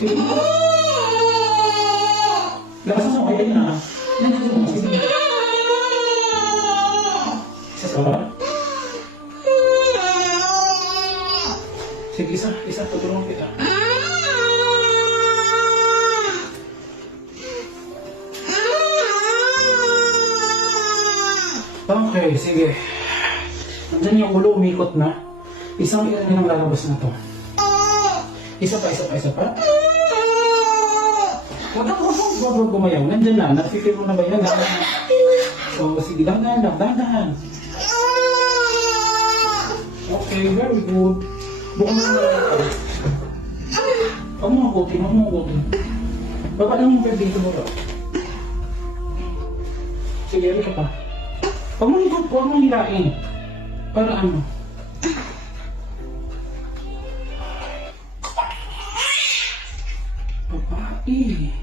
Lakas mo, ayun na. Nandiyan mo, sige. Isa pa. Sige, isa, tutulungan kita. Okay, sige. Nandyan yung ulo, umikot na. Isang ilan nilang lalabas na to. Isa pa. Huwag gumayaw. Nandyan na. Nafe-feel mo na ba yan? So, sige, dahan-dahan. Okay, very good. Bukan mo na lang. Huwag mo akutin. Baba lang mo dito mo to. Sige, ano ka pa? Huwag mo hilain. Para ano? Babae.